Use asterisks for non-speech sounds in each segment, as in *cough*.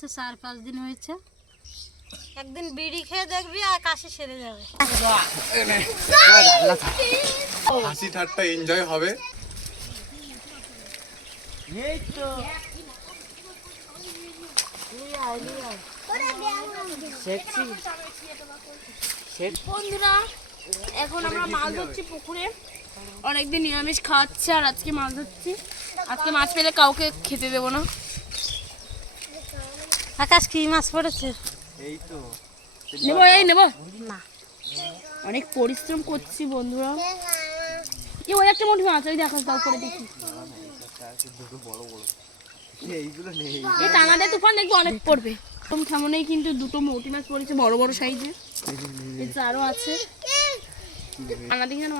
গেছে চার পাঁচ দিন হয়েছে। একদিন বিড়ি খেয়ে দেখবি আর কাশি সেরে যাবে। হাসি ঠাট্টা এনজয় হবে। বন্ধুরা এখন আমরা মাছ ধরছি পুকুরে। অনেকদিন নিরামিষ খাওয়াচ্ছে আর আজকে মাছ ধরছি। আজকে মাছ পেলে কাউকে খেতে দেবো না। আকাশ কি মাছ পড়েছে? এই তো নেব এই নেব। অনেক পরিশ্রম করছি বন্ধুরা। এই ওই একটা মোটি মাছ ওই দেখো তাও করে দেখি। এই টানাতে তুফান দেখব অনেক পড়বে। প্রথম সামনেই কিন্তু দুটো মোটি মাছ পড়েছে বড় বড় সাইজে এই চারও আছে। টানা দিকে না।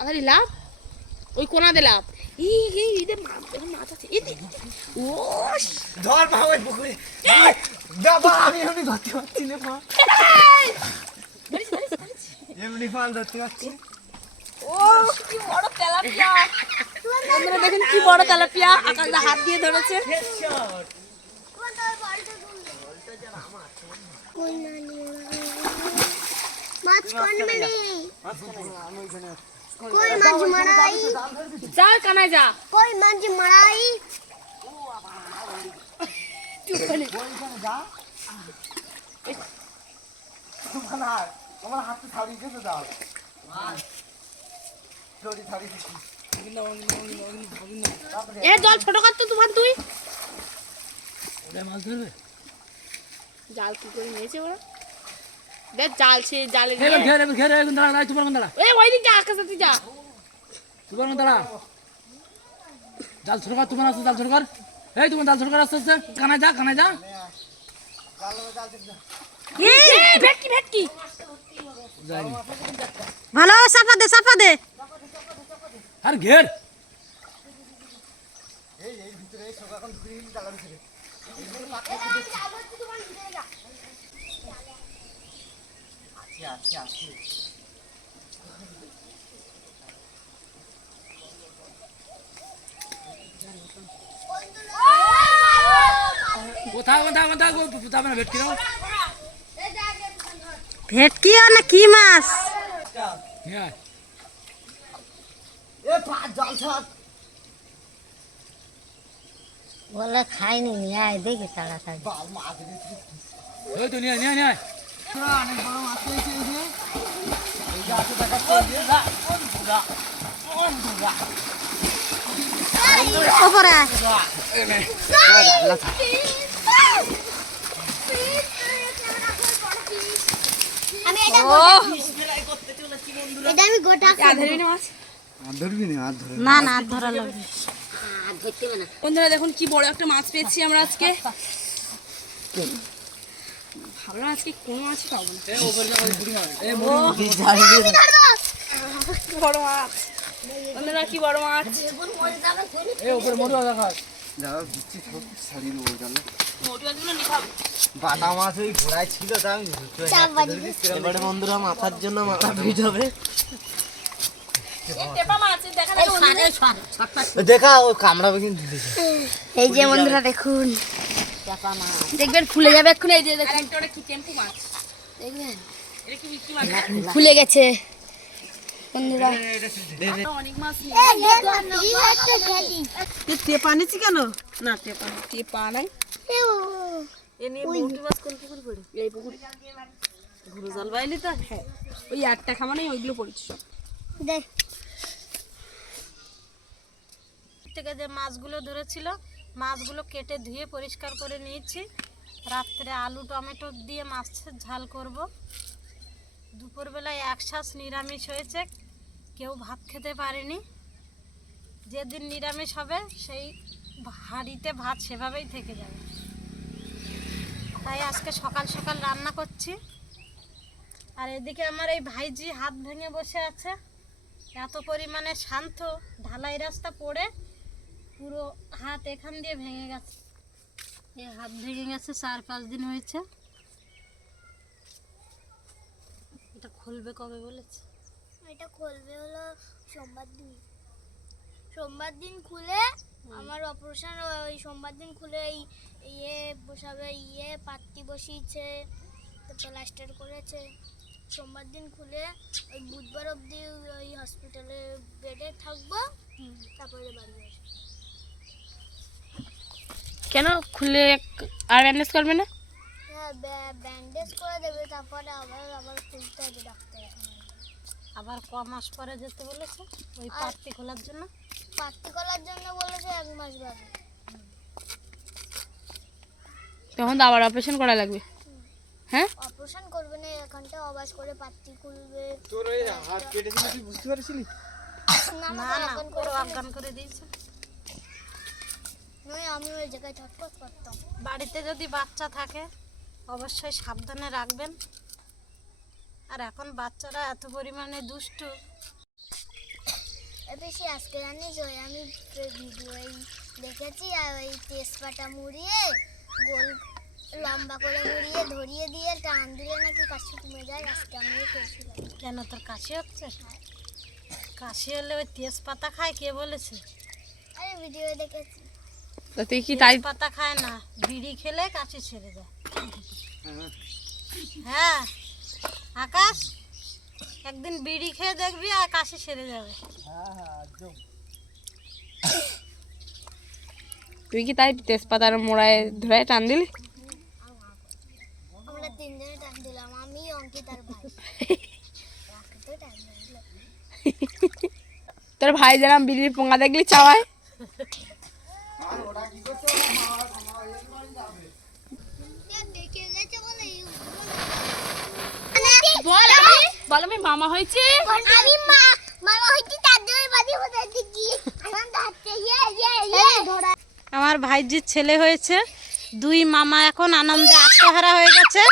আরে লাভ? ওই কোনা দে লাভ। ই ই ইদে মাছ মাছ আছে। ইদে ও ধর ওই পুকুরে। বাবা আমি এমনি ধরতে পারছি না মা। এমনি ফাল ধরতে পারছি। ও কি বড় তেলাপিয়া। আপনারা দেখেন কি বড় তেলাপিয়া। আকাশ হাত দিয়ে ধরেছে। মাছ কোন মানে কই মাছ মারাই? যা যা। কই মাছ মারাই? হাতে দাও দড়ি এ জল ছোট কর তো তুফান তুই। জাল কি করে নিয়েছে ওরা? দেখ জাল সে জালে নিয়ে। এ ওই দিক যা আকাশ তুই যা জাল ছোট কর তোমার আছে জাল ছোট কর। এই তোমার জাল ছোট কর আস্তে আস্তে। কানায় যা কানায় যা। ভেটকি ভেটকি। ভালো চাপা দে চাপা দে। আর ঘের। কোথাও কোথাও কোথাও যাবে না ভেটকি নাও ভেটকি না কি মাছ হ্যাঁ এ পা- জল ছাড় বলে খাইনি নিয়ে আয় দেখি তাড়াতাড়ি। ওই তো নিয়ে নিয়ে নিয়ে অনেক বড় মাছ পেয়েছি এই যে। এই যে আছে দেখাচ্ছে এই যে। বন্ধুরা, বন্ধুরা। ওপরে এটা আমি গোটা না না আর ধরা লাগবে। বন্ধুরা দেখুন কি বড় একটা মাছ পেয়েছি আমরা আজকে। ভাবলাম আজকে কোনো মাছ পাবো না। বড় মাছ। বন্ধুরা কি বড় বাটা মাছ ওই ঘোড়ায় ছিল তা আমি এবারে বন্ধুরা মাথার জন্য মাথা ভিট হবে। দেখা দেখা ও কামড়াবে কিন্তু এই যে বন্ধুরা দেখুন। দেখবেন ফুলে যাবে এক্ষুনি এই যে দেখুন। কি টেম্পু মাছ? দেখবেন? এটা কি বিক্রি মাছ? ফুলে গেছে। বন্ধুরা। অনেক মাছ নিয়ে টেপা নিচ্ছি কেন? না টেপা টেপা নাই। এ নিয়ে বৌটি মাছ কোন পুকুর পড়ে। এই পুকুর। ঘুরে জল বাইলি তো? হ্যাঁ। ওই একটা খামানেই ওইগুলো পড়েছে সব। দেখ থেকে যে মাছগুলো ধরেছিল মাছগুলো কেটে ধুয়ে পরিষ্কার করে নিয়েছি। রাত্রে আলু, টমেটো দিয়ে মাছের ঝাল করব। দুপুরবেলায় এক শ্বাস নিরামিষ হয়েছে, কেউ ভাত খেতে পারেনি। যেদিন নিরামিষ হবে, সেই হাঁড়িতে ভাত সেভাবেই থেকে যাবে। তাই আজকে সকাল সকাল রান্না করছি। আর এদিকে আমার এই ভাইজি হাত ভেঙে বসে আছে। এত পরিমাণে শান্ত, ঢালাই রাস্তা পড়ে। পুরো হাত এখান দিয়ে ভেঙে গেছে। এই হাত ভেঙে গেছে চার পাঁচ দিন হয়েছে। এটা খুলবে কবে বলেছে? এটা খুলবে হলো সোমবার দিন। সোমবার দিন খুলে আমার অপারেশন ওই সোমবার দিন খুলে এই ইয়ে বসাবে ইয়ে পাত্তি বসিয়েছে প্লাস্টার করেছে। সোমবার দিন খুলে ওই বুধবার অবধি ওই হসপিটালে বেডে থাকব তারপরে বাড়ি কেন খুলে আর ব্যান্ডেজ করবে না? হ্যাঁ ব্যান্ডেজ করে দেবে তারপরে আবার আবার খুলতে হবে ডাক্তার আবার ক মাস পরে যেতে বলেছে? ওই পাত্তি খোলার জন্য? পাত্তি করার জন্য বলেছে এক মাস বাদে। তখন তো আবার অপারেশন করা লাগবে। হ্যাঁ? অপারেশন করবে না এখানটা অবাস করে পাত্তি খুলবে। তোর ওই হাত কেটেছিল তুই বুঝতে পারছিলি? না না না এখন করে অজ্ঞান করে দিয়েছে। নয় আমি ওই জায়গায় ছটফট করতাম। বাড়িতে যদি বাচ্চা থাকে অবশ্যই সাবধানে রাখবেন। আর এখন বাচ্চারা এত পরিমাণে দুষ্টু। বেশি আজকে জানিস ওই আমি ভিডিও দেখেছি আর ওই তেজপাতা মুড়িয়ে গোল লম্বা করে মুড়িয়ে ধরিয়ে দিয়ে টান দিলে নাকি কাশি কমে যায় আজকে আমিও খেয়েছিলাম কেন তোর কাশি হচ্ছে? কাশি হলে ওই তেজপাতা খায় কে বলেছে? আরে ভিডিও দেখেছি। তো তুই কি তাই তেজপাতা খায় না বিড়ি খেলে কাশি ছেড়ে যায় হ্যাঁ। আকাশ একদিন বিড়ি খেয়ে দেখবি আর কাশি সেরে যাবে। তুই কি তাই তেজপাতার মোড়ায় ধরে টান দিলি? আমরা তিনজনে টান দিলাম আমি ভাই। তোর ভাই যেরকম বিড়ির পোঙা দেখলি চাওয়ায়? *laughs* বলে বল আমি মামা হয়েছে। আমি মা মামা হইছি তার জন্য হতে দিচ্ছি আনন্দ হচ্ছে ইয়ে ইয়ে ইয়ে। আমার ভাইজির ছেলে হয়েছে দুই মামা এখন আনন্দে আত্মহারা হয়ে গেছে।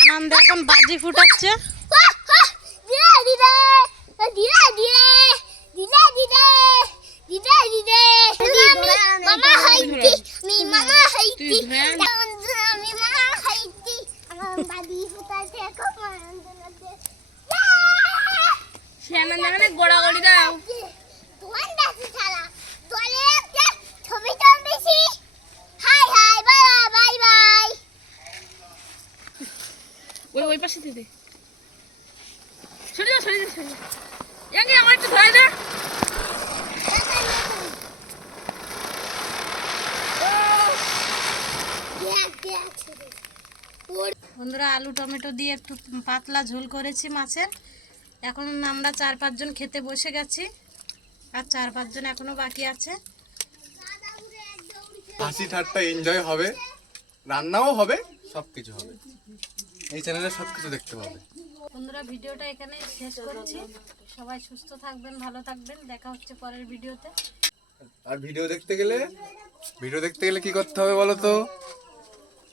আনন্দে এখন বাজি ফুটাচ্ছে। দিদা মামা হাইতি মি মামা হাইতি আমি মামা হাইতি আমার খুব আনন্দ লাগছে সে আনন্দে মানে গোড়াগড়ি দাও তোমার দাসি শালা তোরে একটা ছবি তুলতেছি hi hi bye bye bye ওই ওই পাশে দিতে সরে যা সরে যা সরে যা ইয়াঙ্গি আমার একটু ধরে দে দেখ দেখ বন্ধুরা আলু টমেটো দিয়ে একটু পাতলা ঝোল করেছি মাছের। এখন আমরা চার পাঁচজন খেতে বসে গেছি আর চার পাঁচজন এখনও বাকি আছে। হাসি ঠাট্টা এনজয় হবে রান্নাও হবে সব কিছু হবে। এই চ্যানেলে সব কিছু দেখতে পাবে। বন্ধুরা ভিডিওটা এখানে শেষ করছি। সবাই সুস্থ থাকবেন ভালো থাকবেন। দেখা হচ্ছে পরের ভিডিওতে। আর ভিডিও দেখতে গেলে ভিডিও দেখতে গেলে কি করতে হবে বলো তো?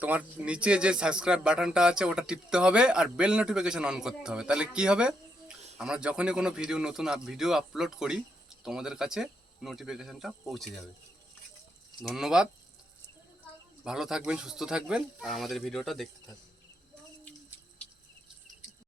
তোমার নিচে যে সাবস্ক্রাইব বাটনটা আছে, ওটা টিপতে হবে আর বেল নোটিফিকেশন অন করতে হবে। তাহলে কি হবে? আমরা যখনই কোনো ভিডিও নতুন ভিডিও আপলোড করি, তোমাদের কাছে নোটিফিকেশনটা পৌঁছে যাবে। ধন্যবাদ। ভালো থাকবেন, সুস্থ থাকবেন, আর আমাদের ভিডিওটা দেখতে থাকবেন।